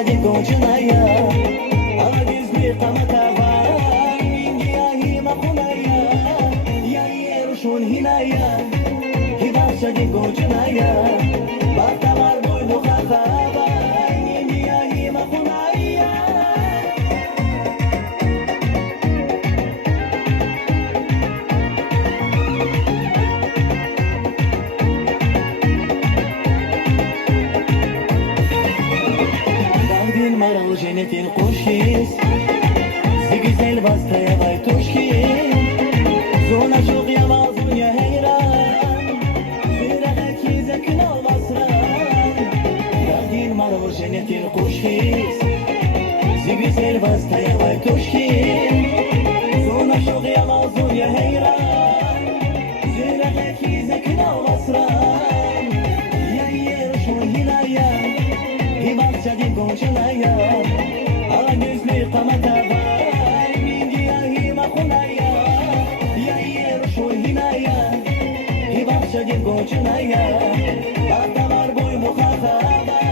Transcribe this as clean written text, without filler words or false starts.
bahçede koçunaya, ala gözlü kamatava, mingiyahi makunaya, ya yeruşun hinaya, hi bahçede koçunaya, baktavar boylu kakava, mingiyahi makunaya. Dardin maral cennetin kuşis, si güzel bastaya bay tuşkin, zona çok yamazun ya heyran, zira herkese kün almasran. Dardin maral cennetin kuşis, si güzel bastaya bay tuşkin, zona çok yamazun ya heyran, zira herkese kün almasran. Ya yer şu hilaya, hi bahçede koçunaya, ala gözlü kamatava, mingiyahi makunaya, ya yer şu hinaya, hi bahçede koçunaya, baktavar boy muhataba.